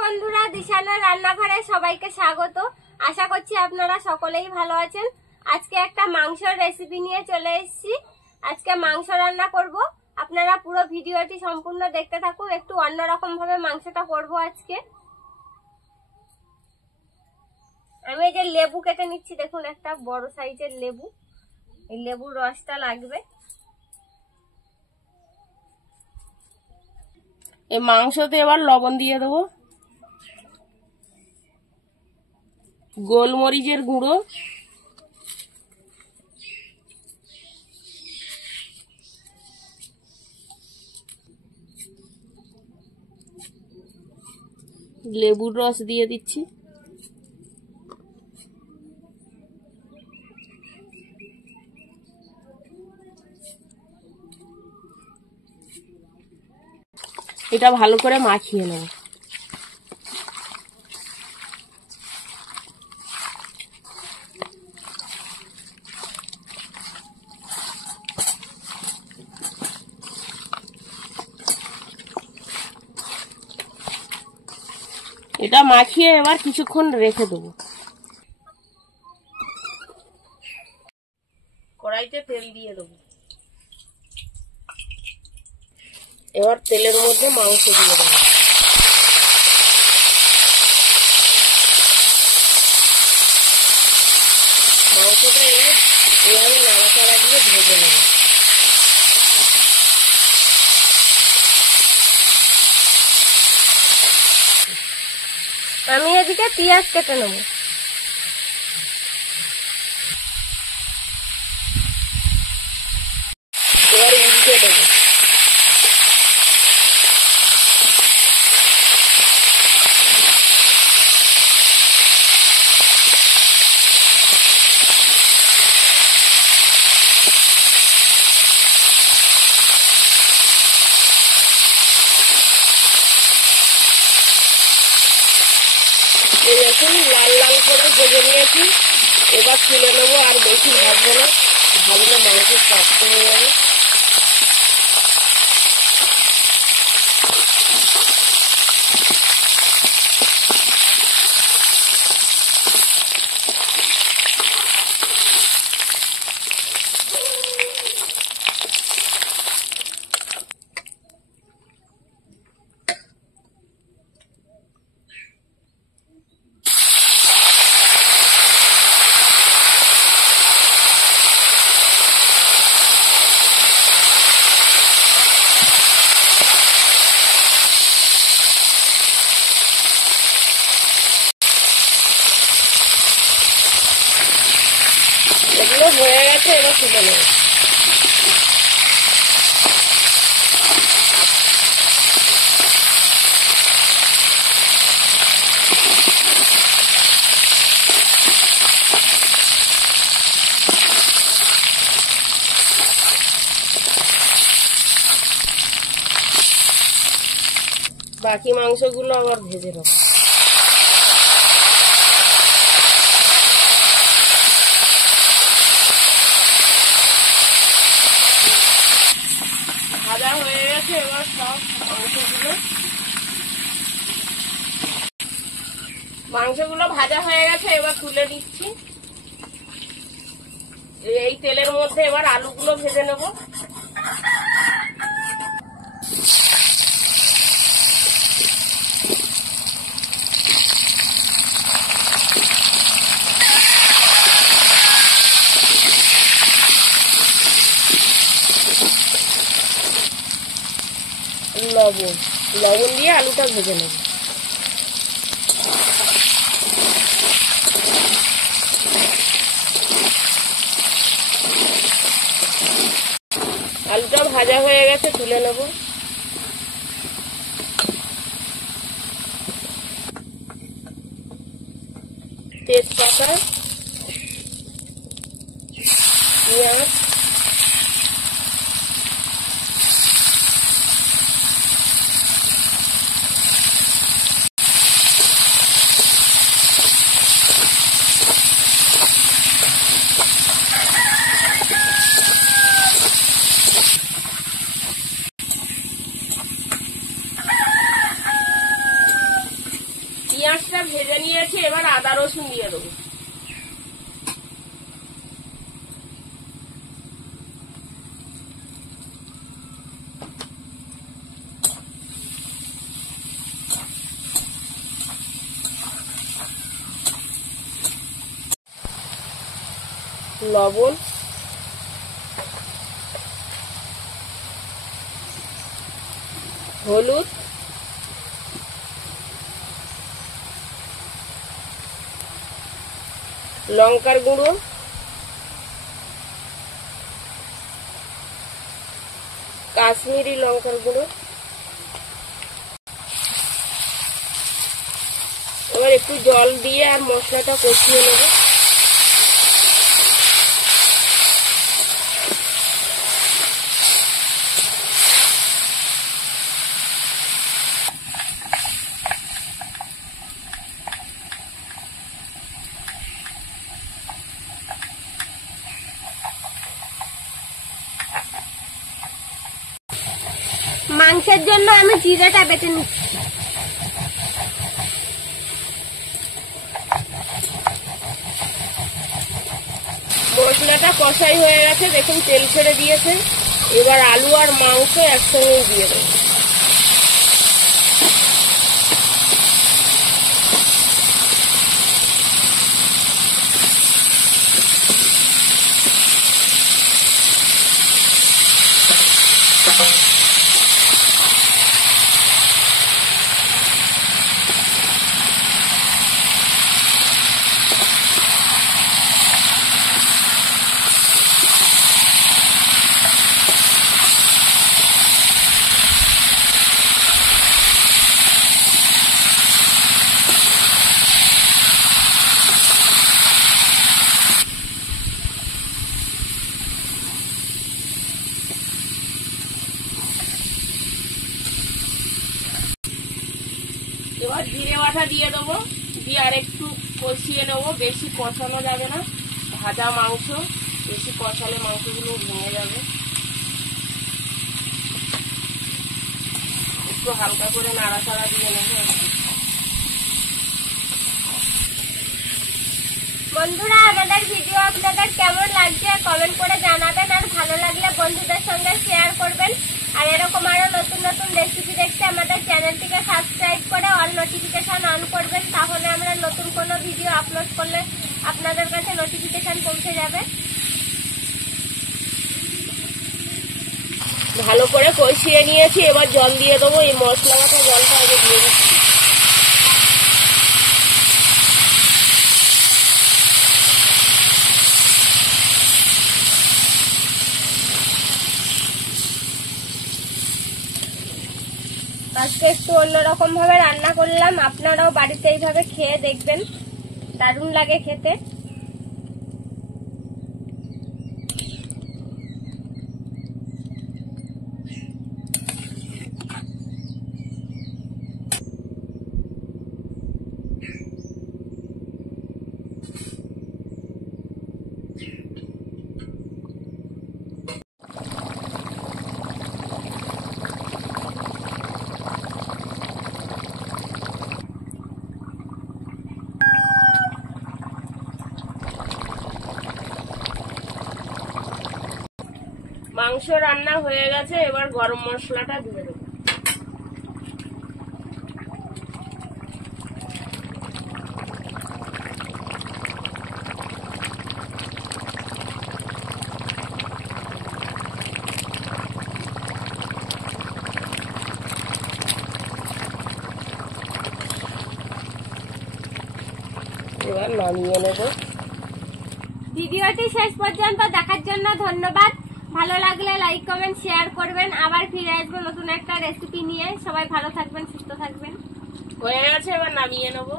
বন্ধুরা, দিশানের রান্নাঘরে সবাইকে স্বাগত। আশা করছি আপনারা সকলেই ভালো আছেন। আজকে একটা মাংসের রেসিপি নিয়ে চলে এসেছি। আজকে মাংস রান্না করব। আপনারা পুরো ভিডিওটি সম্পূর্ণ দেখতে থাকুন। একটু অন্যরকম ভাবে মাংসটা করব আজকে। আমি এই যে লেবু কেটে নিচ্ছি, দেখুন একটা বড় সাইজের লেবু। এই লেবুর রসটা লাগবে। এই মাংসতে এবার লবণ দিয়ে দেবো, গোলমরিচের গুঁড়ো, লেবুর রস দিয়ে দিচ্ছি, এটা ভালো করে মাখিয়ে নেব। এটা মাখিয়ে এবার কিছুক্ষণ রেখে দেবো। কড়াইতে তেল দিয়ে দেবো। এবার তেলের মধ্যে মাংস দিয়ে দেবো। মাংসটা এভাবে নাড়াচাড়া দিয়ে ভেজে নেব। আমি এদিকে পেঁয়াজ কেটে নেব। এবার উল্টে দেবো। দেখুন লাল লাল করে ভেজে নিয়েছি। এবার তুলে নেবো, আর বেশি ভাজবো না, ভাজলে মাংস শক্ত হয়ে যাবে। এগুলো হয়ে গেছে, এবার তুলে নেব। বাকি মাংসগুলো আবার ভেজে নেব। ভাজা হয়ে গেছে, এবার সব মাংসগুলো ভাজা হয়ে গেছে, এবার তুলে দিচ্ছি। এই তেলের মধ্যে এবার আলুগুলো ভেজে নেব। লবণ দিয়ে আলুটা ভেজে নেব। আলুটা ভাজা হয়ে গেছে, তুলে নেব। তেজপাতা, পেঁয়াজ, পেঁয়াজটা ভেজে নিয়েছি, এবার আদা রসুন দিয়ে দেবো। লবণ, হলুদ, লঙ্কার গুঁড়ো, কাশ্মীরি লঙ্কার গুঁড়ো। এবার একটু জল দিয়ে আর মশলাটা কষিয়ে নেব। মাংসের জন্য আমি জিরাটা বেটে নিচ্ছি। মশলাটা কষাই হয়ে গেছে, দেখুন তেল ছেড়ে দিয়েছে। এবার আলু আর মাংস একসঙ্গে দিয়ে দেবো। এবার জিরে বাটা দিয়ে দেবো, দিয়ে আর একটু কষিয়ে নেবো। বেশি কষানো যাবে না, ভাজা মাংস, বেশি কষালে মাংসগুলো ভেঙে যাবে। একটু হালকা করে নাড়াচাড়া দিয়ে নেবো। বন্ধুরা, আমাদের ভিডিও আপনাদের কেমন লাগছে কমেন্ট করে জানাবেন, আর ভালো লাগলে বন্ধুদের সঙ্গে শেয়ার করবেন। আর এরকম আরো নতুন নতুন রেসিপি দেখতে আমাদের চ্যানেলটিকে সাবস্ক্রাইব করে অল নোটিফিকেশন অন করবেন, তাহলে আমরা নতুন কোনো ভিডিও আপলোড করলে আপনাদের কাছে নোটিফিকেশন পৌঁছে যাবে। ভালো করে কষিয়ে নিয়েছি, এবার জল দিয়ে দেবো। এই মশলা বাটা জলটা আগে দিয়ে দিচ্ছি। আজকে একটু অন্যরকম ভাবে রান্না করলাম, আপনারাও বাড়িতে এইভাবে খেয়ে দেখবেন, দারুণ লাগে খেতে। মাংস রান্না হয়ে গেছে, এবার গরম মশলাটা দিয়ে দেবো। এবার নামিয়ে নেব। ভিডিওটি শেষ পর্যন্ত দেখার জন্য ধন্যবাদ। ভালো লাগলে লাইক কমেন্ট শেয়ার করবেন। আবার ফিরে আসবো নতুন একটা রেসিপি নিয়ে। সবাই ভালো থাকবেন, সুস্থ থাকবেন। হয়ে গেছে, এবার নামিয়ে নেবো।